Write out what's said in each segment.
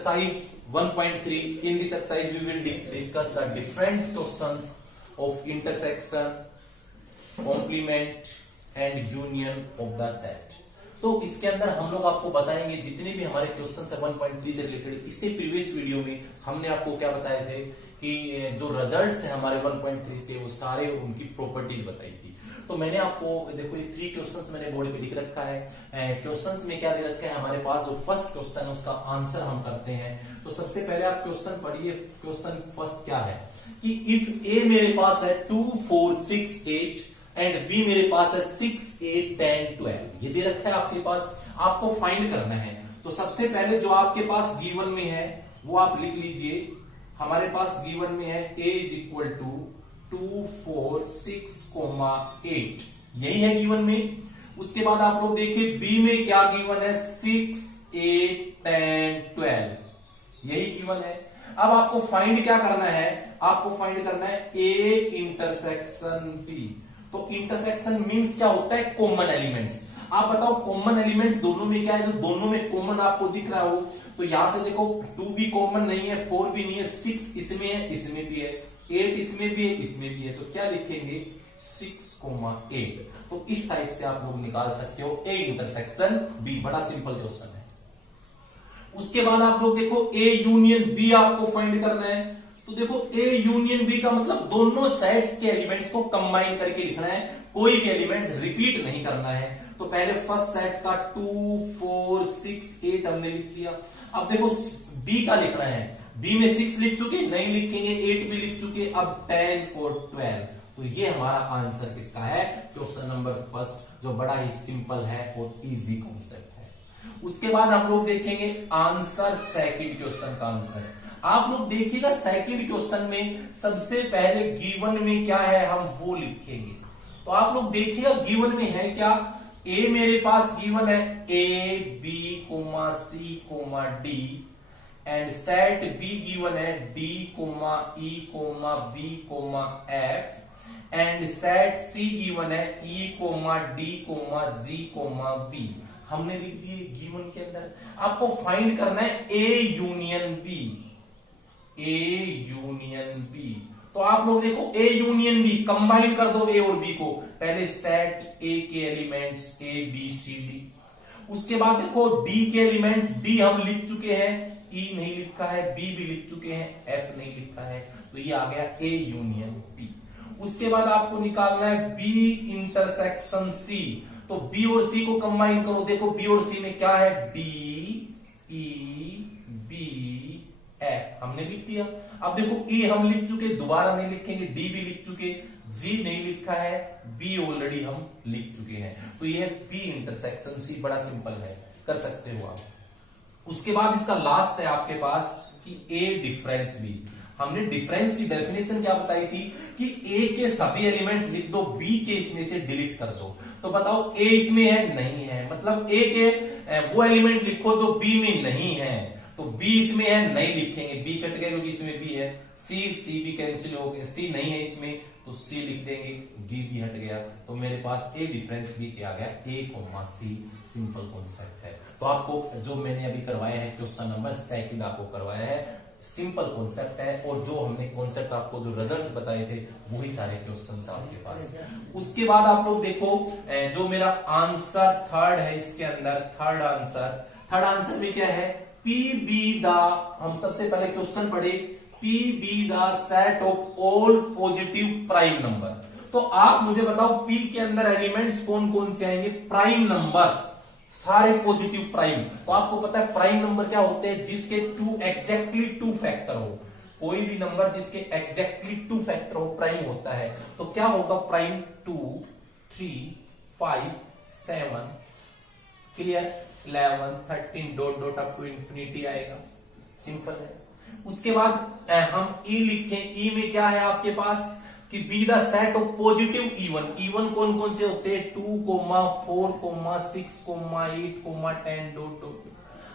exercise 1.3. In this exercise we will discuss the different questions of intersection, complement and union of the set. तो इसके अंदर हम लोग आपको बताएंगे जितने भी हमारे क्वेश्चन है 1.3 से रिलेटेड। इससे प्रीवियस वीडियो में हमने आपको क्या बताए थे कि जो रिजल्ट्स है हमारे 1.3 के वो सारे उनकी प्रॉपर्टीज बताई थी। तो मैंने आपको देखो ये 3 क्वेश्चंस मैंने बोर्ड पे लिख रखा है। क्वेश्चंस में क्या दे रखा है हमारे पास, जो फर्स्ट क्वेश्चन है उसका आंसर हम करते हैं। तो सबसे पहले आप क्वेश्चन पढ़िए। क्वेश्चन फर्स्ट क्या है कि इफ ए मेरे पास है 2 4 6 8 एंड बी मेरे पास है 6 8 10 12, ये दे रखा है आपके पास, आपको फाइंड करना है। तो सबसे पहले जो आपके पास गिवन में है वो आप लिख लीजिए। हमारे पास गिवन में है a इज इक्वल टू 2 4 6, 8, यही है गिवन में। उसके बाद आप लोग देखिए बी में क्या गिवन है 6 8 10 12, यही गिवन है। अब आपको फाइंड क्या करना है, आपको फाइंड करना है a इंटरसेक्शन b। तो इंटरसेक्शन मींस क्या होता है, कॉमन एलिमेंट्स। आप बताओ कॉमन एलिमेंट्स दोनों में क्या है, जो दोनों में कॉमन आपको दिख रहा हो। तो यहां से देखो 2 भी कॉमन नहीं है, 4 भी नहीं है, 6 इसमें है, इसमें भी है, 8 इसमें भी है, इसमें भी है। तो क्या लिखेंगे 6 8। तो इस टाइप से आप लोग निकाल सकते हो ए इंटरसेक्शन बी। बड़ा सिंपल क्वेश्चन है। उसके बाद आप लोग देखो ए यूनियन बी आपको फाइंड करना है। तो देखो ए यूनियन बी का मतलब दोनों साइड्स के एलिमेंट्स को कंबाइन करके लिखना है, कोई भी एलिमेंट्स रिपीट नहीं करना है। तो पहले फर्स्ट सेट का 2 4 6 8 हमने लिख दिया। अब देखो बी का लिखना है, बी में 6 लिख चुके, नहीं लिखेंगे, 8 भी लिख चुके, अब 10 और 12। तो ये हमारा आंसर किसका है, क्वेश्चन नंबर फर्स्ट, जो बड़ा ही सिंपल है और इजी कॉन्सेप्ट है। उसके बाद हम लोग देखेंगे आंसर सेकंड क्वेश्चन का आंसर। आप लोग देखिएगा सेकंड क्वेश्चन में सबसे पहले गिवन में क्या है हम वो लिखेंगे। तो आप लोग देखिएगा गिवन में है क्या, ए मेरे पास गिवन है A B C D and set B given है D E B F and set C given है ई डी जी बी। हमने लिख दिए गिवन के अंदर। आपको फाइंड करना है A union B, A union B. तो आप लोग देखो ए यूनियन बी, कंबाइन कर दो ए और बी को। पहले सेट ए के elements A B C D. उसके बाद देखो डी के एलिमेंट्स, डी हम लिख चुके हैं, ई नहीं लिखा है, बी भी लिख चुके हैं, एफ नहीं लिखा है। तो ये आ गया ए यूनियन बी। उसके बाद आपको निकालना है बी इंटरसेक्शन सी। तो बी और सी को कंबाइन करो। देखो बी और सी में क्या है, डी ई बी एफ हमने लिख दिया। अब देखो ई हम लिख चुके, दोबारा नहीं लिखेंगे, डी भी लिख चुके, जी नहीं लिखा है, बी ऑलरेडी हम लिख चुके हैं। तो ये बी इंटरसेक्शन सी, बड़ा सिंपल है, कर सकते हो आप। उसके बाद इसका लास्ट है आपके पास कि ए डिफरेंस बी। हमने डिफरेंस की डेफिनेशन क्या बताई थी कि ए के सभी एलिमेंट्स लिख दो, बी के इसमें से डिलीट कर दो। तो बताओ ए इसमें है, नहीं है, मतलब ए के वो एलिमेंट लिखो जो बी में नहीं है। तो बी इसमें है, नहीं लिखेंगे, बी कट गया क्योंकि इसमें बी है। सी भी कैंसिल हो गया, सी नहीं है इसमें तो सी लिख देंगे, डी भी हट गया। तो मेरे पास ए डिफरेंस बी क्या आ गया, ए सी। सिंपल कॉन्सेप्ट है। तो आपको जो मैंने अभी करवाया है क्वेश्चन नंबर सेकंड आपको करवाया है, सिंपल कॉन्सेप्ट है। और जो हमने कॉन्सेप्ट आपको जो रिजल्ट्स बताए थे वही सारे क्वेश्चंस आपके पास। उसके बाद आप लोग देखो जो मेरा आंसर थर्ड है इसके अंदर, थर्ड आंसर में क्या है, पी बी द, हम सबसे पहले क्वेश्चन पढ़े, P be the set of all positive prime number. तो आप मुझे बताओ पी के अंदर एलिमेंट्स कौन कौन से आएंगे, प्राइम नंबर्स, सारे पॉजिटिव प्राइम। तो आपको पता है प्राइम नंबर क्या होते हैं, जिसके एग्जैक्टली टू फैक्टर हो। कोई भी नंबर जिसके एग्जैक्टली 2 फैक्टर हो प्राइम होता है। तो क्या होगा prime, 2 3 5 7, clear, 11 13 dot dot up to infinity आएगा। सिंपल है। उसके बाद हम ई लिखें, ई में क्या है आपके पास कि be the set of positive even कौन कौन से होते हैं, 2 4 6 8 10 डॉट डॉट।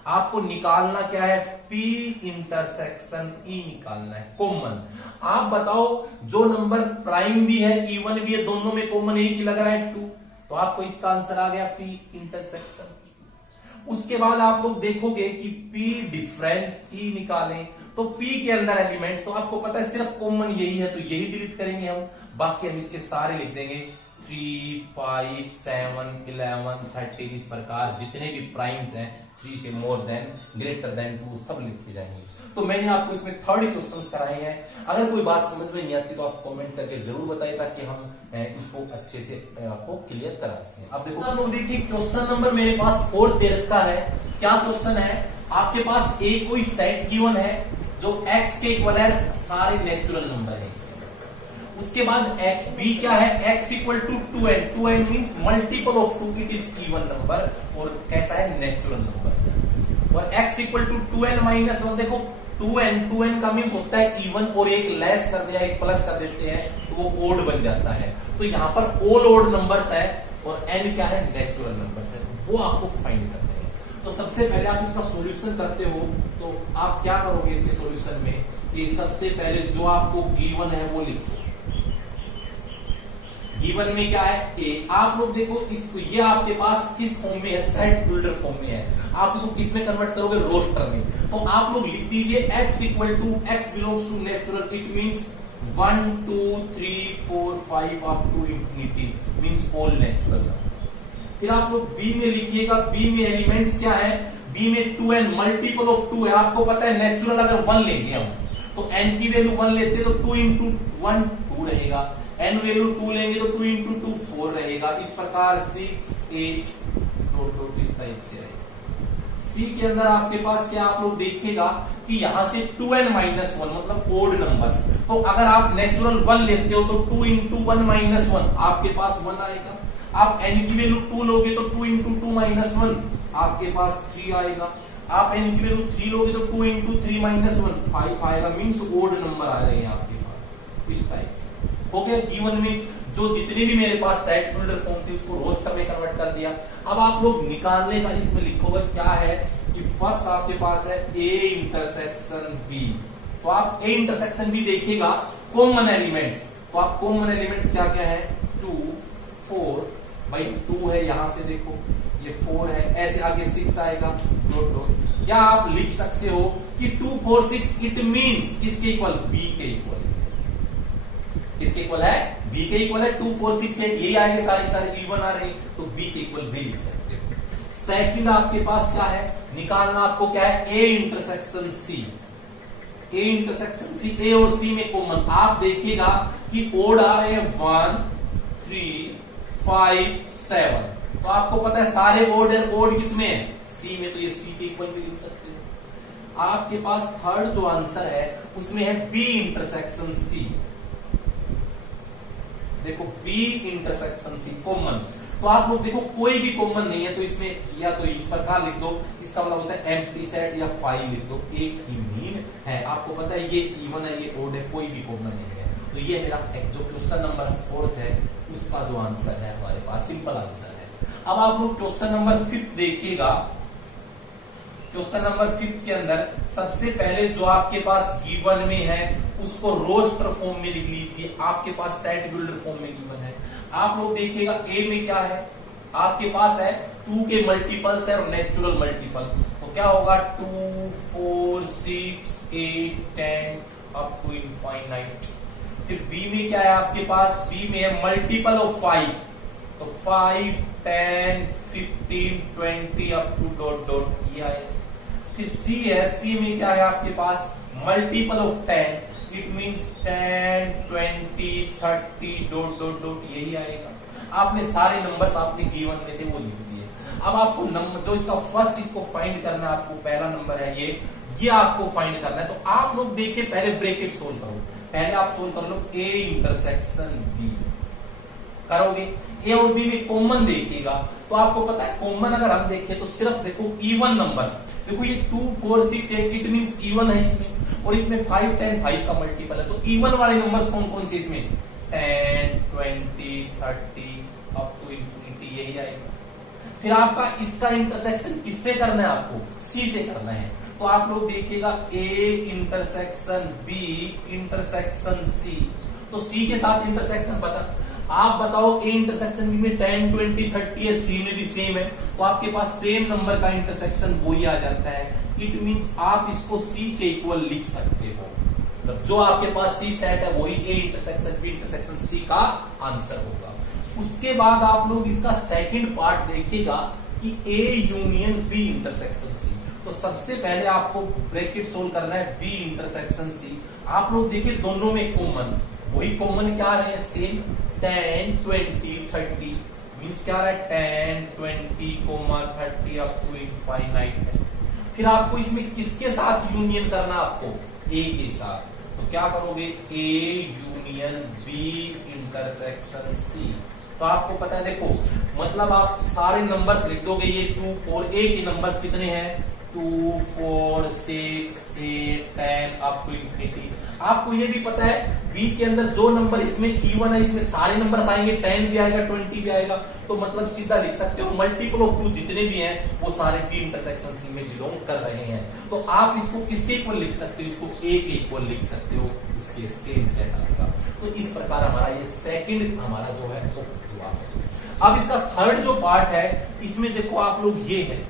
आपको निकालना क्या है, पी इंटरसेक्शन ई निकालना है, कॉमन। आप बताओ जो नंबर प्राइम भी है इवन भी है, दोनों में कॉमन एक ही लग रहा है 2। तो आपको इसका आंसर आ गया पी इंटरसेक्शन। उसके बाद आप लोग देखोगे कि P डिफरेंस E निकालें तो P के अंदर एलिमेंट्स तो आपको पता है सिर्फ कॉमन यही है तो यही डिलीट करेंगे हम, बाकी हम इसके सारे लिख देंगे 3, 5, 7, 11, 13 इस प्रकार जितने भी प्राइम्स हैं 3 से मोर देन ग्रेटर देन 2 सब लिखे जाएंगे। तो मैंने आपको इसमें 30 क्वेश्चंस कराए हैं। अगर कोई बात समझ में नहीं आती तो आप कमेंट करके जरूर बताइए ताकि हम इसको अच्छे से आपको क्लियर करा सकें। अब देखो आप लोग देखिए क्वेश्चन नंबर मेरे पास 4 दे रखा है। क्या क्वेश्चन है, आपके पास एक कोई सेट गिवन है जो x के इक्वल है, सारे नेचुरल नंबर है इसमें। उसके बाद x b क्या है, x equal to 2n, 2n means multiple of 2, it is even number और कैसा है नेचुरल नंबर। और x equal to 2n minus 1, देखो 2n का मींस होता है इवन और एक लेस कर दिया एक प्लस कर देते हैं तो वो ओड बन जाता है। तो यहां पर ऑल ओड नंबर्स है और n क्या है नेचुरल नंबर्स है, वो आपको फाइंड करना है। तो सबसे पहले आप इसका सॉल्यूशन करते हो तो आप क्या करोगे इसके सॉल्यूशन में कि सबसे पहले जो आपको गिवन है वो लिखो। गिवन में क्या है a, आप लोग देखो इसको, ये आपके पास किस फॉर्म में है, सेट बिल्डर फॉर्म में है। आप इसको किस में कन्वर्ट करोगे, रोस्टर में। तो आप लोग लिख दीजिए x equal to x belongs to natural, it means 1 2 3 4 5 up to infinity means all natural. फिर आप लोग b में लिखिएगा, b में एलिमेंट्स क्या है, b में 2n मल्टीपल ऑफ 2 है। आपको पता है नेचुरल अगर 1 लेंगे हम तो n की वैल्यू 1 लेते तो 2 इंटू 1 2 रहेगा, n वैल्यू 2 लेंगे तो 2 इंटू 2 4 रहेगा। इस प्रकार 6 8 डॉट इस टाइप से रहेगा। C के अंदर आपके पास क्या आप लोग देखिएगा कि यहां से 2n माइनस 1 मतलब ओड नंबर्स, तो अगर आप नेचुरल 1 लेते हो तो 2 इंटू 1 माइनस 1 आपके पास 1 आएगा। आप n की वैल्यू 2 लोगे तो 2 इंटू 2 माइनस 1 आपके पास 3 आएगा। आप n की वैल्यू 3 लोगे तो 2 इंटू 3 माइनस 1 5 आएगा, मींस ओड नंबर आ रहे हैं आपके पास। इस टाइप से हो गया। गिवन में जो जितने भी मेरे पास सेट बिल्डर फॉर्म थी उसको रोस्टर में कन्वर्ट कर दिया। अब आप लोग निकालने का इसमें लिखोगे क्या है कि फर्स्ट आपके पास है a इंटरसेक्शन b, तो आप a इंटरसेक्शन b देखिएगा कॉमन एलिमेंट्स, तो आप कॉमन एलिमेंट्स क्या क्या है 2 4 भाई 2 है, यहां से देखो ये 4 है, ऐसे आगे 6 आएगा डॉट डॉट। या आप लिख सकते हो कि 2 4 6 इट मींस किसके इक्वल, b के इक्वल। किसके इक्वल है, b के इक्वल है। 2 4 6 8 यही आएंगे, सारे सारे इवन आ रहे हैं तो b के इक्वल भी लिख सकते हो। सेकंड आपके पास क्या है, निकालना आपको क्या है a intersection c। a intersection c, a और c में कॉमन आप देखिएगा कि ओड आ रहे हैं 1 3 5 7, तो आपको पता है सारे ओड है, ओड किसमें है c में, तो ये c के इक्वल भी लिख सकते हो। आपके पास थर्ड जो आंसर है उसमें है b इंटरसेक्शन c। देखो b इंटरसेक्शन c कॉमन, तो आप लोग देखो कोई भी कॉमन नहीं है तो इसमें या तो इस प्रकार लिख दो, इसका मतलब होता है एम्प्टी सेट या 5 लिख दो, एक ही मीन है। आपको पता है ये इवन है ये ओड है, कोई भी कॉमन नहीं है। तो ये मेरा जो क्वेश्चन नंबर 4 है उसका जो आंसर है हमारे पास सिंपल आंसर है। अब आप लोग क्वेश्चन नंबर 5 देखिएगा। क्वेश्चन नंबर 5 के अंदर सबसे पहले जो आपके पास गिवन में है उसको रोस्टर फॉर्म में लिख लीजिए। आपके पास सेट बिल्डर फॉर्म में गिवन है। आप लोग देखिएगा ए में क्या है, आपके पास है 2 के मल्टीपल्स है और नेचुरल मल्टीपल, तो क्या होगा 2 4 6 8 10 अप टू इनफाइनाइट। फिर बी में क्या है आपके पास, बी में है मल्टीपल ऑफ 5, तो 5 10 15 20 अप टू डॉट डॉट ये आएगा। फिर सी है, सी में क्या है आपके पास multiple of 10, it means 10 20 30 dot dot dot यही आएगा। आपने सारे नंबर्स आपने गिवन में थे वो लिख दिए। अब आपको नंबर जो इसका फर्स्ट इसको फाइंड करना है, आपको पहला नंबर है ये आपको फाइंड करना है। तो आप लोग देखिए पहले ब्रैकेट सोल्व करो, पहले आप सोल्व कर लो a इंटरसेक्शन b करोगे। a और b में कॉमन देखिएगा तो आपको पता है कॉमन अगर हम देखें तो सिर्फ देखो इवन नंबर्स, देखो ये 2 4 6 8 इट मींस इवन है इसमें, और इसमें 5 10 5 का मल्टीपल है, तो इवन वाले नंबर्स कौन कौन से इसमें 10 20 30 अप टू इंफिनिटी यही आएगा। फिर आपका इसका इंटरसेक्शन किससे करना है, आपको सी से करना है। तो आप लोग देखिएगा a intersection b intersection c, तो c के साथ इंटरसेक्शन पता। आप बताओ ए इंटरसेक्शन बी में 10 20 30 है, सी में भी सेम है, तो आपके पास सेम नंबर का इंटरसेक्शन वही आ जाता है। इट मींस आप इसको सी के इक्वल लिख सकते हो, मतलब जो आपके पास सी सेट है वही A intersection B intersection C का आंसर होगा। उसके बाद आप लोग इसका सेकंड पार्ट देखिएगा कि A union B intersection C. तो सबसे पहले आपको ब्रैकेट सोल्व करना है बी इंटरसेक्शन सी। आप लोग देखिए दोनों में कॉमन, वही कॉमन क्या रहे सेम 10 20 30 मींस क्या रहा है 10 20 30 अप टू इनफाइनाइट है। फिर आपको इसमें किसके साथ यूनियन करना, आपको ए के साथ। तो क्या करोगे A union B intersection C. तो आपको पता है देखो, मतलब आप सारे नंबर्स लिख दोगे, ये 2 4 ए के नंबर्स कितने हैं 2 4 6 8 10 अप टू इंफिनिटी। आपको ये भी पता है बी के अंदर जो नंबर इसमें इवन है इसमें सारे नंबर आएंगे, 10 भी आएगा 20 भी आएगा। तो मतलब सीधा लिख सकते हो मल्टीपल ऑफ 2 जितने भी हैं वो सारे बी इंटरसेक्शन सी में बिलोंग कर रहे हैं। तो आप इसको किसके इक्वल लिख सकते हो, इसको ए के इक्वल लिख सकते हो, इसके सेम सेट आएगा। तो इस प्रकार हमारा ये सेकंड हमारा जो है वो हुआ है। अब इसका थर्ड जो पार्ट है इसमें देखो आप लोग ये है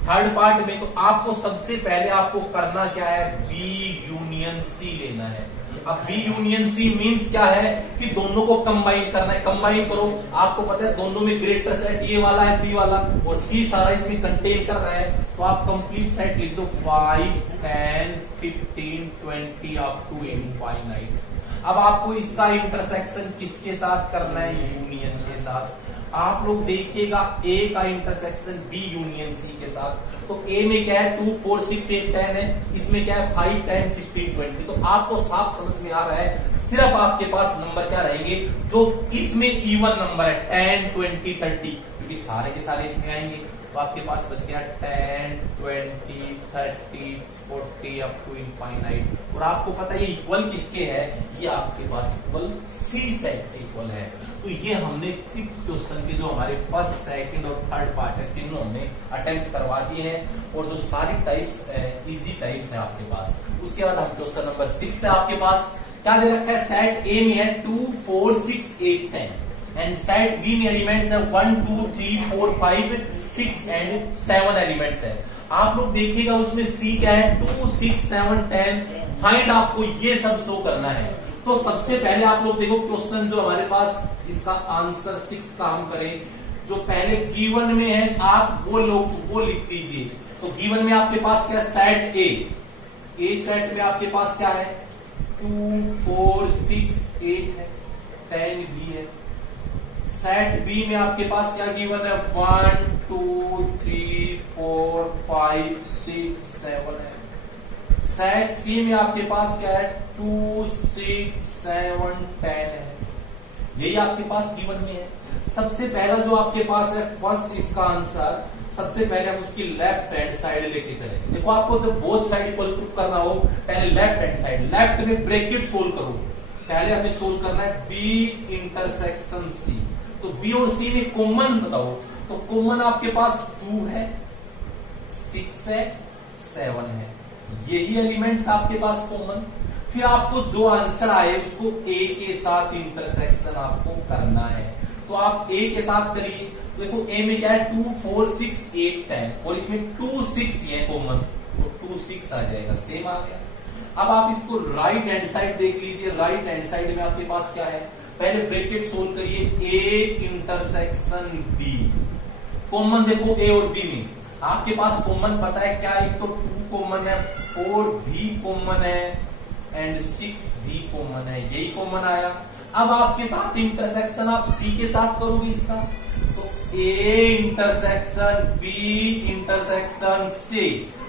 थर्ड पार्ट में, तो आपको सबसे पहले आपको करना क्या है बी यूनियन सी लेना है। अब बी यूनियन सी मींस क्या है कि दोनों को कंबाइन करना है। कंबाइन करो, आपको पता है दोनों में ग्रेटर सेट ये वाला है बी वाला और सी सारा इसमें कंटेन कर रहा है। तो आप कंप्लीट सेट लिख दो 5 10 15 20 अप टू इनफाइनाइट। अब आपको इसका इंटरसेक्शन किसके साथ करना है, यूनियन के साथ। आप लोग देखिएगा ए का इंटरसेक्शन बी यूनियन सी के साथ। तो ए में क्या है 2 4 6 8 10 है, इसमें क्या है 5 10 15 20। तो आपको साफ समझ में आ रहा है, सिर्फ आपके पास नंबर क्या रहेंगे जो इसमें इवन नंबर है 10 20 30, क्योंकि सारे के सारे इसमें आएंगे। तो आपके पास बच गया 10 20 30 40 अप टू इनफाइनाइट। और आपको पता है ये इक्वल किसके है, ये आपके पास इक्वल सी सेट के इक्वल है। तो ये हमने फिफ्थ क्वेश्चन के जो हमारे फर्स्ट सेकंड और थर्ड पार्ट है तीनों हमने अटेम्प्ट करवा दिए हैं, और जो सारी टाइप्स इजी टाइप्स है आपके पास। उसके बाद हम क्वेश्चन नंबर 6 है आपके पास क्या दे रखा है, सेट ए में है 2 4 6 8 10 एंड सेट बी में एलिमेंट्स है 1 2 3 4 5 6 एंड 7 एलिमेंट्स है। आप लोग देखिएगा उसमें सी क्या है 2 6 7 10 फाइंड, आपको ये सब शो करना है। तो सबसे पहले आप लोग देखो क्वेश्चन जो हमारे पास इसका आंसर 6 का हम करें, जो पहले गिवन में है आप वो लिख दीजिए। तो गिवन में आपके पास क्या है सेट ए सेट में आपके पास क्या है 2 4 6 8 है, 10 भी है। सेट बी में आपके पास क्या गिवन है 1 2 3 4 5 6 7 है। सेट सी में आपके पास क्या है 2 6 7 10 है। यही आपके पास गिवन में है। सबसे पहला जो आपके पास है फर्स्ट इसका आंसर, सबसे पहले हम उसकी लेफ्ट हैंड साइड लेके चलेंगे। देखो आपको जब बोथ साइड इक्वल प्रूफ करना हो पहले लेफ्ट हैंड साइड, लेफ्ट में ब्रैकेट सोल्व करो। पहले हमें सोल्व करना है बी इंटरसेक्शन सी। तो बी और सी में कॉमन बताओ, तो कॉमन आपके पास 2 है 6 है 7 है, यही एलिमेंट्स आपके पास कॉमन। फिर आपको जो आंसर आए उसको ए के साथ इंटरसेक्शन आपको करना है। तो आप ए के साथ करिए। देखो ए में क्या है 2 4 6 8 10 और इसमें 2 6 ये कॉमन, तो 2 6 आ जाएगा, सेम आ गया। अब आप इसको राइट हैंड साइड देख लीजिए। राइट हैंड साइड में आपके पास क्या है, पहले ब्रैकेट सोल्व करिए ए इंटरसेक्शन बी। कॉमन देखो ए और बी में आपके पास कॉमन पता है क्या, एक तो 2 कॉमन है, 4 भी कॉमन है एंड 6 भी कॉमन है, यही कॉमन आया। अब आपके साथ इंटरसेक्शन आप सी के साथ करोगे इसका, तो A intersection B intersection C.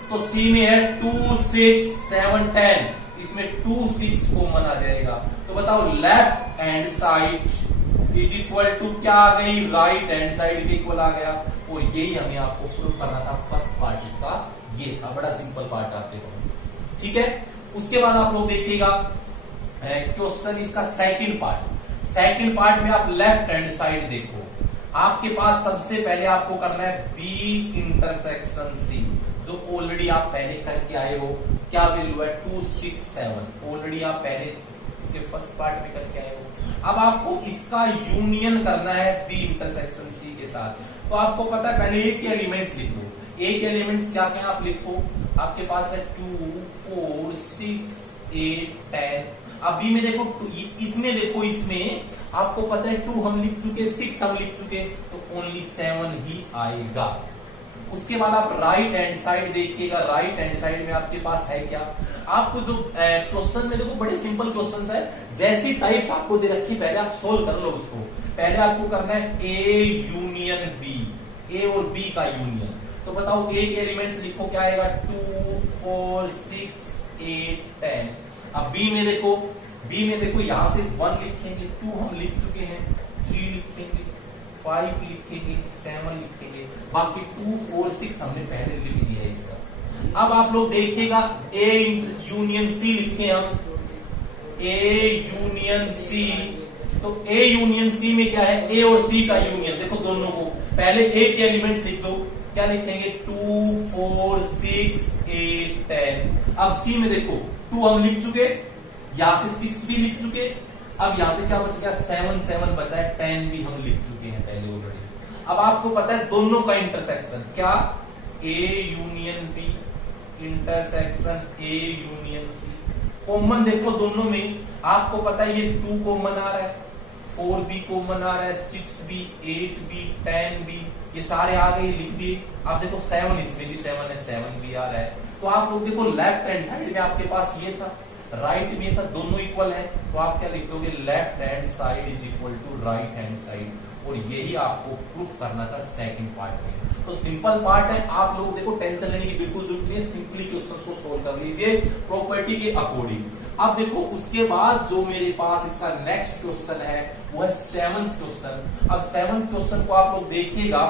तो सी में है 2 6 7 10, इसमें 2 6 कॉमन आ जाएगा। तो बताओ left hand side is equal to क्या आ गई, राइट हैंड साइड के इक्वल आ गया। और यही हमें आपको प्रूफ करना था फर्स्ट पार्ट इसका, ये था बड़ा सिंपल पार्ट आपके पास, ठीक है। उसके बाद आप लोग देखिएगा क्वेश्चन इसका सेकंड पार्ट। सेकंड पार्ट में आप लेफ्ट हैंड साइड देखो, आपके पास सबसे पहले आपको करना है बी इंटरसेक्शन सी, जो ऑलरेडी आप पहले करके आए हो। क्या वैल्यू है 2 6 7, ऑलरेडी आप पहले इसके फर्स्ट पार्ट में करके आए हो। अब आपको इसका यूनियन करना है बी इंटरसेक्शन सी के साथ। तो आपको पता है पहले ए के एलिमेंट्स लिख लो। ए के एलिमेंट्स क्या क्या आप लिखो, आपके पास है 2 4 6 8 10। अब बी में देखो इसमें देखो, इसमें आपको पता है 2 हम लिख चुके, 6 हम लिख चुके, तो ओनली 7 ही आएगा। उसके बाद आप राइट हैंड साइड देखिएगा, राइट हैंड साइड में आपके पास है क्या, आपको जो क्वेश्चन में देखो बड़े सिंपल क्वेश्चन है, जैसी टाइप्स आपको दे रखी पहले आप सोल्व कर लो उसको। पहले आपको करना है ए यूनियन बी, ए और बी का यूनियन। तो बताओ ए के एलिमेंट्स लिखो, क्या आएगा 2 4 6 8 10। अब बी में देखो, बी में देखो यहां से 1 लिखेंगे, 2 हम लिख चुके हैं, 3 लिखेंगे, 5 लिखेंगे, 7 लिखेंगे, बाकी 2 4 6 हमने पहले लिख दिया है इसका। अब आप लोग देखिएगा ए यूनियन सी लिखे हम, ए यूनियन सी। तो ए यूनियन सी में क्या है, ए और सी का यूनियन। देखो दोनों को पहले ए के एलिमेंट्स लिख दो, क्या लिखेंगे 2 4 6 8 10। अब सी में देखो 2 हम लिख चुके, यहां से 6 भी लिख चुके, अब यहां से क्या बच गया 7 7 बचा है, 10 भी हम लिख चुके हैं पहले ऑलरेडी। अब आपको पता है दोनों का इंटरसेक्शन क्या, A union B intersection A union C. Common देखो दोनों में, आपको पता है ये 2 कॉमन आ रहा है, 4 भी कॉमन आ रहा है, 6 भी, 8 भी, 10 भी, ये सारे आ गए, लिख दिए। आप देखो 7 इसमें भी 7 है, 7 भी आ रहा है। तो आप लोग देखो लेफ्ट हैंड साइड में आपके पास ये था, राइट में था, दोनों इक्वल है, तो आप क्या लिख दोगे, left hand side is equal to right hand side. और यही आपको प्रूफ करना था सेकंड पार्ट में। तो सिंपल पार्ट है, आप लोग देखो टेंशन लेने की बिल्कुल जरूरत नहीं है, सिंपली क्वेश्चंस को सोल्व कर लीजिए प्रॉपर्टी के अकॉर्डिंग। अब देखो उसके बाद जो मेरे पास इसका नेक्स्ट क्वेश्चन है वो है 7th क्वेश्चन। अब 7th क्वेश्चन को आप लोग देखिएगा,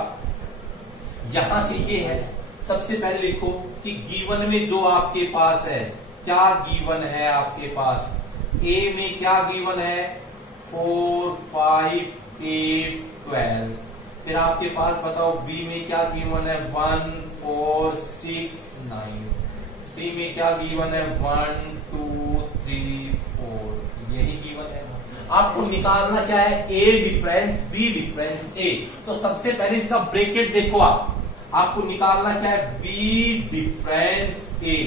यहां से ये है, सबसे पहले देखो कि गिवन में जो आपके पास है, क्या गिवन है आपके पास, ए में क्या गिवन है 4 5 8 12। फिर आपके पास बताओ बी में क्या गिवन है 1 4 6 9। सी में क्या गिवन है 1 2 3 4, यही गिवन है। आपको निकालना क्या है, ए डिफरेंस बी डिफरेंस ए। तो सबसे पहले इसका ब्रैकेट देखो, आपको निकालना क्या है, बी डिफरेंस ए,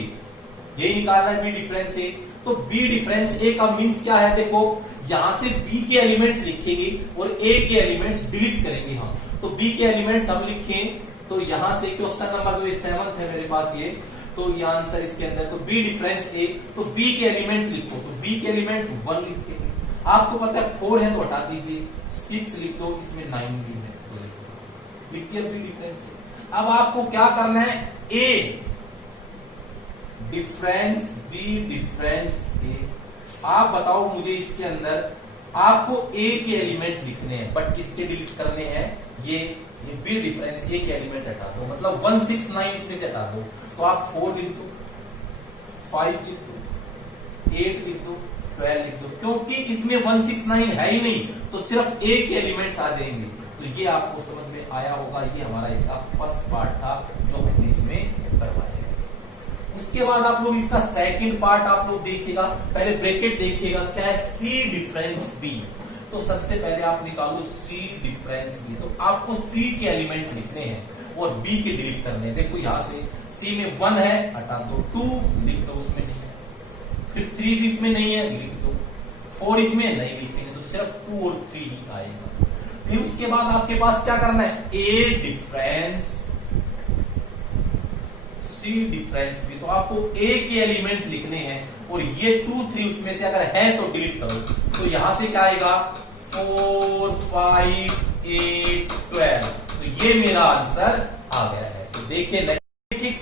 यही निकालना है बी डिफरेंस ए। तो बी डिफरेंस ए का मीन्स क्या है, देखो यहां से बी के एलिमेंट्स लिखेंगे और ए के एलिमेंट्स डिलीट करेंगे हम। तो बी के एलिमेंट्स हम लिखें, तो यहां से क्वेश्चन नंबर जो 7th है मेरे पास ये, तो ये आंसर इसके अंदर, तो बी डिफरेंस ए। तो बी के एलिमेंट्स लिखो, तो बी के एलिमेंट 1 लिखेंगे, आपको पता है 4 है तो हटा दीजिए, 6 लिख दो, इसमें 9 भी है तो लिख दिया बी डिफरेंस ए। अब आपको क्या करना है, ए डिफरेंस बी डिफरेंस ए। आप बताओ मुझे इसके अंदर आपको ए के एलिमेंट्स लिखने हैं, बट किसके डिलीट करने हैं, ये बी डिफरेंस ए के एलिमेंट हटा दो, मतलब 1 6 9 इसमें से हटा दो। तो आप 4 लिख दो, 5 लिख दो, 8 लिख दो, 12 लिख दो, क्योंकि इसमें 1 6 9 है ही नहीं, तो सिर्फ ए के एलिमेंट्स आ जाएंगे। तो ये आपको समझ में आया होगा, ये हमारा इसका फर्स्ट पार्ट था जो हमने इसमें करवाया। उसके बाद आप लोग इसका सेकंड पार्ट आप लोग देखिएगा, पहले ब्रैकेट देखिएगा, क्या है सी डिफरेंस बी। तो सबसे पहले आप निकालो सी डिफरेंस बी। तो आपको सी के एलिमेंट्स लिखने हैं और बी के डिलीट करने हैं। देखो यहां से सी में 1 है, हटा दो, 2 लिख दो, उसमें नहीं है, फिर 3 भी इसमें नहीं है, लिख दो, 4 इसमें नहीं लिखेंगे, तो सिर्फ 2 और 3 ही आएगा। फिर उसके बाद आपके पास क्या करना है, ए डिफरेंस सी डिफरेंस भी। तो आपको ए के एलिमेंट्स लिखने हैं और ये 2 3 उसमें से अगर है तो डिलीट करो। तो यहां से क्या आएगा 4 5 8 12। तो ये मेरा आंसर आ गया है। तो देखिए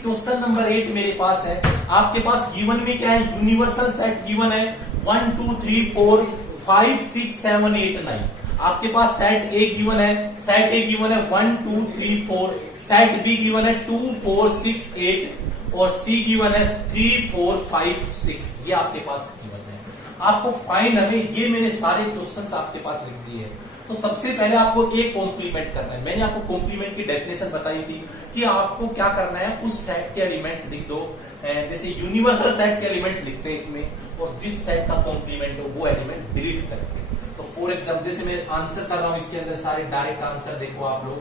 क्वेश्चन नंबर 8 मेरे पास है, आपके पास गिवन में क्या है, यूनिवर्सल सेट गिवन है 1 2 3 4 5 6 7 8 9। आपके पास सेट ए गिवन है, सेट ए गिवन है 1 2 3 4, सेट बी गिवन है 2 4 6 8 और सी गिवन है 3 4 5 6। ये आपके पास गिवन है। आपको फाइंड हमें ये मैंने सारे क्वेश्चंस आपके पास लिख दिए हैं। तो सबसे पहले आपको ए कॉम्प्लीमेंट करना है। मैंने आपको कॉम्प्लीमेंट की डेफिनेशन बताई थी कि आपको क्या करना है, उस सेट के एलिमेंट्स लिख दो, जैसे यूनिवर्सल सेट के एलिमेंट्स लिखते हैं इसमें, और जिस सेट का कॉम्प्लीमेंट हो वो एलिमेंट डिलीट करके। तो फॉर एग्जाम्पल जैसे मैं आंसर कर रहा हूं, इसके अंदर सारे डायरेक्ट आंसर देखो आप लोग,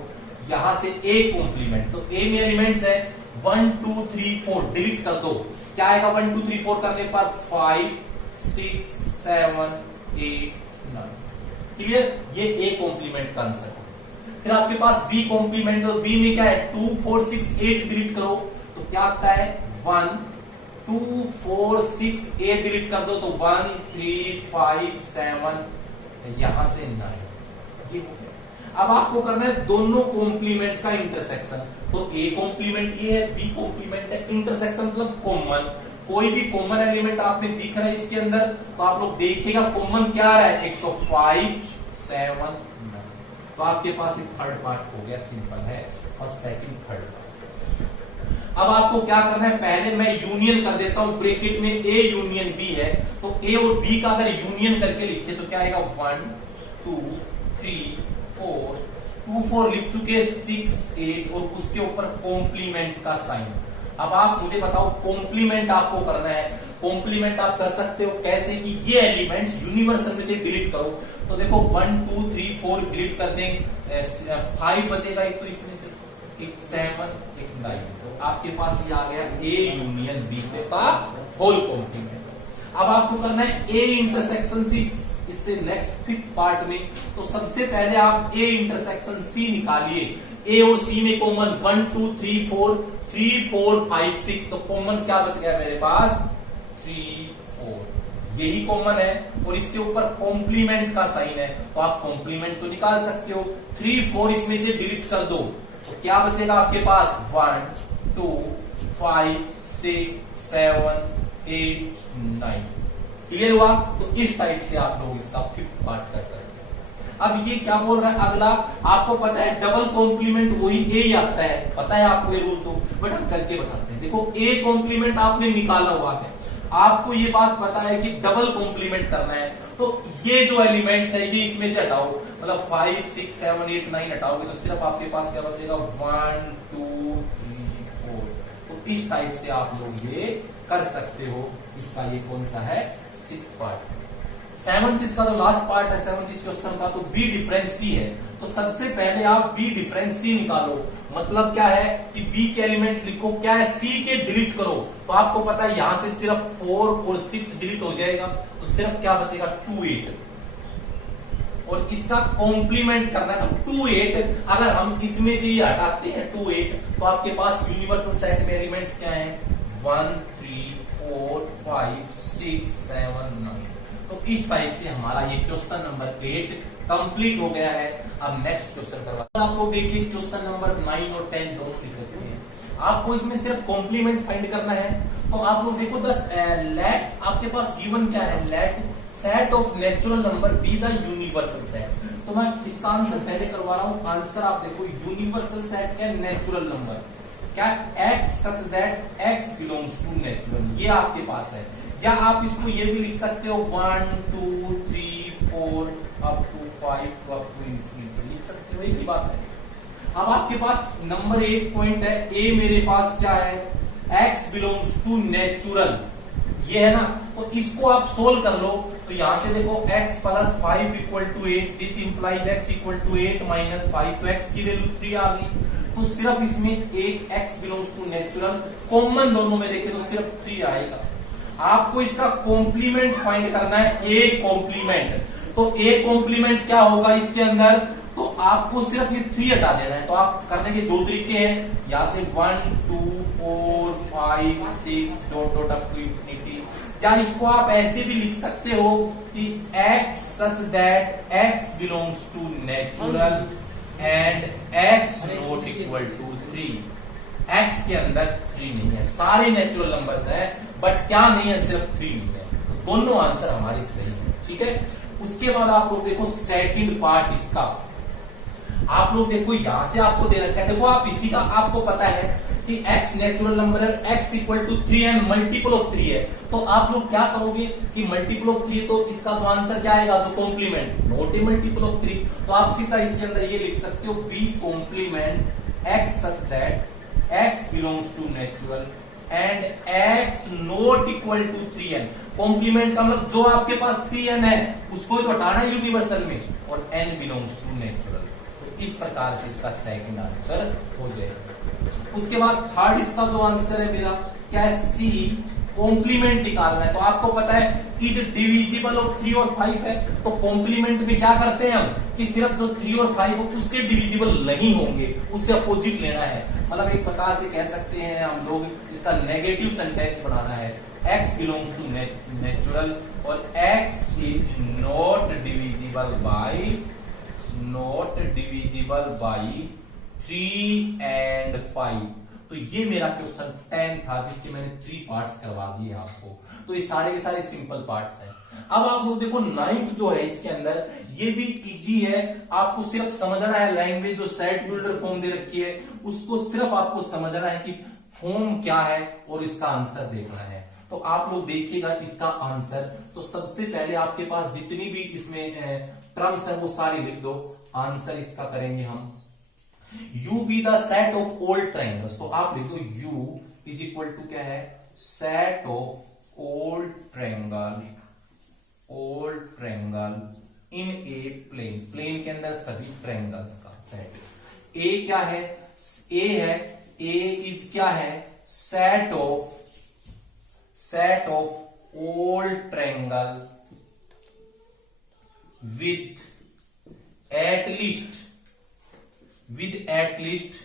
यहां से ए कॉम्प्लीमेंट, तो ए में एलिमेंट्स है 1 2 3 4, डिलीट कर दो, क्या आएगा 1 2 3 4 करने पर 5 6 7 8 9। क्लियर, ये ए कॉम्प्लीमेंट का आंसर है। फिर आपके पास बी कॉम्प्लीमेंट, तो बी में क्या है 2 4 6 8, डिलीट करो तो क्या आता है 1 2 4 6 8, डिलीट कर दो तो 1 3 5 7, यहां से 9। ये हो गया। अब आपको करना है दोनों कॉम्प्लीमेंट का इंटरसेक्शन, तो ए कॉम्प्लीमेंट ये है, बी कॉम्प्लीमेंट है, इंटरसेक्शन मतलब कॉमन, कोई भी कॉमन एलिमेंट आप में दिख रहा है इसके अंदर, तो आप लोग देखिएगा कॉमन क्या आ रहा है, एक तो 5 7 9, तो आपके पास एक थर्ड पार्ट हो गया, सिंपल है, फर्स्ट सेकंड थर्ड पार्ट। अब आपको क्या करना है, पहले मैं यूनियन कर देता हूं, ब्रैकेट में ए यूनियन बी है, तो ए और बी का अगर यूनियन करके लिखे तो क्या आएगा 1 2 3 4 2 4 लिख चुके, 6 8 और उसके ऊपर कॉम्प्लीमेंट का साइन। अब आप मुझे बताओ कॉम्प्लीमेंट आपको करना है, कॉम्प्लीमेंट आप कर सकते हो कैसे कि ये एलिमेंट्स यूनिवर्सल में से डिलीट करो, तो देखो 1 2 3 4 डिलीट कर दें, 5 बचेगा एक, तो इसमें से एक 7 एक 9, तो आपके पास ये आ गया ए यूनियन बी का होल कॉम्प्लीमेंट। अब आपको करना है ए इंटरसेक्शन सी, इससे नेक्स्ट फिफ्थ पार्ट में, तो सबसे पहले आप ए इंटरसेक्शन सी निकालिए, ए और सी में कॉमन 1 2 3 4 3 4 5 6, तो कॉमन क्या बच गया मेरे पास 3 4, यही कॉमन है, और इसके ऊपर कॉम्प्लीमेंट का साइन है, तो आप कॉम्प्लीमेंट तो निकाल सकते हो, 3 4 इसमें से डिलीट कर दो, तो क्या बचेगा आपके पास 1 2 5 6 7 8 9। क्लियर हुआ, तो इस टाइप से आप लोग इसका फिफ्थ पार्ट कर सकते हैं। अब ये क्या बोल रहा है अगला, आपको पता है डबल कॉम्प्लीमेंट वही ए ही आता है, पता है आपको ये रूल, तो बट हम करके बताते हैं। देखो ए कॉम्प्लीमेंट आपने निकाला हुआ है, आपको ये बात पता है कि डबल कॉम्प्लीमेंट करना है, तो ये जो एलिमेंट्स है ये इसमें से हटाओ, मतलब 5 6 7 8 9 हटाओगे तो सिर्फ आपके पास क्या बचेगा 1 2 3 4, तो इस टाइप से आप लोग ये कर सकते हो। इसका ये कौन सा है, सिक्स्थ पार्ट। सेवंथ इसका जो लास्ट पार्ट है सेवंथ इस क्वेश्चन का, तो बी डिफरेंस सी है, तो सबसे पहले आप बी डिफरेंस सी निकालो, मतलब क्या है कि बी के एलिमेंट लिखो, क्या है सी के डिलीट करो, तो आपको पता है यहां से सिर्फ 4 और 6 डिलीट हो जाएगा, तो सिर्फ क्या बचेगा 2 8, और इसका कॉम्प्लीमेंट करना है, तो 2 8 अगर हम इसमें से ही हटाते हैं 2 8, तो आपके पास यूनिवर्सल सेट में एलिमेंट्स क्या है 1 3 4 5 6 7 9, तो इस टाइप से हमारा ये क्वेश्चन नंबर 8 कंप्लीट हो गया है। अब नेक्स्ट क्वेश्चन करवा, आपको देखिए क्वेश्चन नंबर 9 और 10 दोनों लिखे हैं, आपको इसमें सिर्फ कॉम्प्लीमेंट फाइंड करना है, तो आप लोग देखो लेट आपके पास गिवन क्या है, let set of natural number be the universal set, तो मैं इसका आंसर पहले करवा रहा हूं, आंसर आप देखो यूनिवर्सल सेट क्या नेचुरल नंबर, क्या x such that x belongs to natural, ये आपके पास है, या आप इसको ये भी लिख सकते हो 1 2 3 4 up to 5 up to infinity लिख सकते हो, एक ही बात है। अब आपके पास नंबर 1 पॉइंट है, ए मेरे पास क्या है x बिलोंग्स टू नेचुरल, ये है ना, तो इसको आप सोल्व कर लो, तो यहां से देखो x plus 5 equal to 8, this implies x equal to 8 minus 5, तो x की वैल्यू 3 आ गई, तो सिर्फ इसमें एक x belongs to natural, common दोनों में देखे तो सिर्फ 3 आएगा। आपको इसका कॉम्प्लीमेंट फाइंड करना है, ए कॉम्प्लीमेंट, तो ए कॉम्प्लीमेंट क्या होगा इसके अंदर, तो आपको सिर्फ ये 3 हटा देना है, तो आप करने के 2 तरीके हैं, यहां से 1 2 4 5 6 dot dot up to infinity, या इसको आप ऐसे भी लिख सकते हो कि x such that x belongs to natural and x not equal to 3, x के अंदर 3 नहीं है, सारे नेचुरल नंबर्स है, बट क्या नहीं है सिर्फ 3 नहीं है, दोनों आंसर हमारे सही है, ठीक है। उसके बाद आप लोग देखो सेकंड पार्ट इसका, आप लोग देखो यहां से आपको दे रखा है, देखो आप इसी का आपको पता है कि x नेचुरल नंबर है, x equal to 3 and multiple of 3 है, तो आप लोग क्या करोगे कि मल्टीपल ऑफ 3, तो इसका जो आंसर क्या आएगा, जो complement not a multiple of 3, तो आप सीधा इसके अंदर ये लिख सकते हो B complement x such that x belongs to natural and x not equal to 3n। Complement का मतलब जो आपके पास 3n है उसको तो हटाना है यूनिवर्सल में, और n बिलोंग्स टू नेचुरल। तो इस प्रकार से इसका सेकंड आंसर हो जाएगा। उसके बाद थर्ड इसका जो आंसर है मेरा क्या है, सी, कॉम्प्लीमेंट निकालना है। तो आपको पता है इज डिविजिबल ऑफ 3 और 5 है, तो कॉम्प्लीमेंट में क्या करते हैं हम कि सिर्फ जो 3 और 5 हो उसके डिविजिबल नहीं होंगे, उससे अपोजिट लेना है। मतलब एक प्रकार से कह सकते हैं हम लोग इसका नेगेटिव सिंटेक्स बनाना है, x बिलोंग्स टू नेचुरल और x is not divisible by 3 and 5। तो ये मेरा क्वेश्चन 10 था जिसके मैंने 3 पार्ट्स करवा दिए आपको। तो ये सारे के सारे सिंपल पार्ट्स हैं। अब आप लोग देखो 9th जो है इसके अंदर ये भी इजी है, आपको सिर्फ समझना है लैंग्वेज जो सेट बिल्डर फॉर्म दे रखी है उसको सिर्फ आपको समझना है कि फॉर्म क्या है और इसका आंसर देखना है। तो आप लोग देखिएगा इसका आंसर। तो सबसे पहले आपके पास जितनी भी इसमें टर्म्स है वो सारी लिख दो। आंसर इसका करेंगे हम U be the set of all triangles. तो आप लिख दो U इज इक्वल टू क्या है, set of all triangle in a plane. Plane के अंदर सभी ट्रायंगल्स का सेट। ए क्या है, ए है, ए इज क्या है, set of all triangle with at least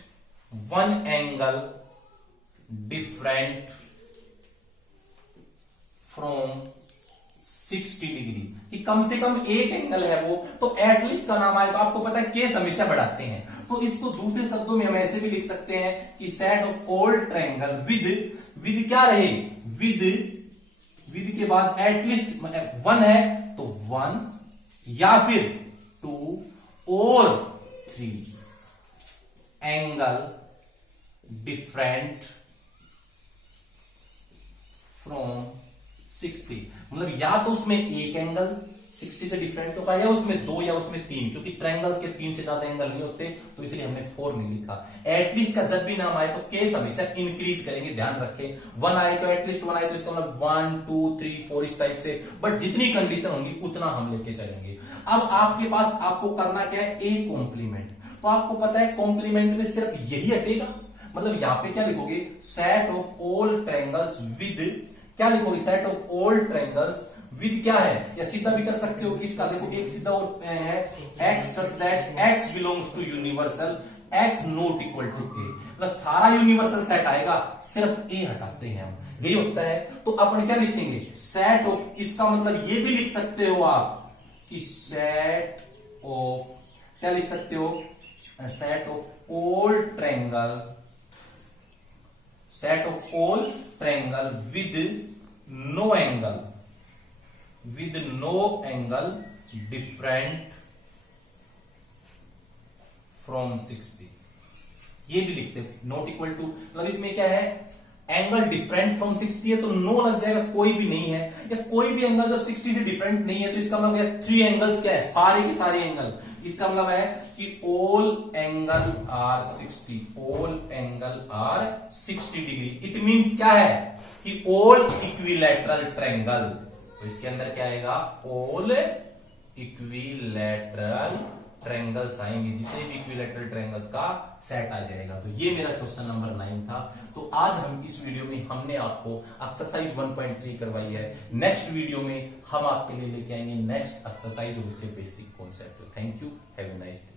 one angle different from 60 degree, कि कम से कम एक एंगल है वो। तो एटलीस्ट का नाम आए तो आपको पता है केस हमेशा बढ़ाते हैं, तो इसको दूसरे शब्दों में हम ऐसे भी लिख सकते हैं कि set of all triangle with क्या रहे, विद के बाद एटलीस्ट 1 है तो 1 या फिर 2 और 3 एंगल डिफरेंट फ्रॉम 60। मतलब या तो उसमें एक एंगल 60 से डिफरेंट होगा या उसमें 2 या उसमें 3, क्योंकि ट्रायंगल्स के 3 से ज्यादा एंगल नहीं होते तो इसलिए हमने 4 नहीं लिखा। एटलीस्ट का जब भी नाम आए तो केस हमेशा इंक्रीज करेंगे, ध्यान रखें। 1 आए तो एटलीस्ट 1 आए तो इसका मतलब 1 2 3 4 इस टाइप से, बट जितनी कंडीशन होंगी उतना हम लेके चलेंगे। अब आपके पास आपको करना क्या है, ए कॉम्प्लीमेंट। तो आपको पता है कॉम्प्लीमेंट में सिर्फ यही हटेगा। मतलब यहां पे क्या लिखोगे, set of all triangles with, क्या लिखोगे, set of all triangles with क्या है, या सीधा भी कर सकते हो इसका, देखो एक सीधा और है x such that x belongs to universal x not equal to a। मतलब सारा यूनिवर्सल सेट आएगा, सिर्फ a हटाते हैं हम, यही होता है। तो अपन क्या लिखेंगे, सेट ऑफ, इसका मतलब ये भी लिख सकते हो आप कि सेट ऑफ, क्या लिख सकते हो, set of all triangle with no angle different from 60। ये भी लिख सकते, नॉट इक्वल टू, मतलब इसमें क्या है, एंगल डिफरेंट फ्रॉम 60 है तो नो लग जाएगा, कोई भी नहीं है, या कोई भी एंगल जब 60 से डिफरेंट नहीं है तो इसका मतलब 3 एंगल्स क्या है, सारे के सारे एंगल। इसका मतलब है कि all angle are 60, all angle are 60 degree. It means क्या है कि ऑल इक्विलैटरल ट्रायंगल, तो इसके अंदर क्या आएगा, ऑल इक्विलैटरल ट्रायंगल्स आएंगे, जितने भी इक्विलैटरल ट्रायंगल्स का सेट आ जाएगा। तो ये मेरा क्वेश्चन नंबर 9 था। तो आज हम इस वीडियो में हमने आपको एक्सरसाइज 1.3 करवाई है। नेक्स्ट वीडियो में हम आपके लिए लेके आएंगे नेक्स्ट एक्सरसाइज और उसके basic concept. Thank you, have a nice day.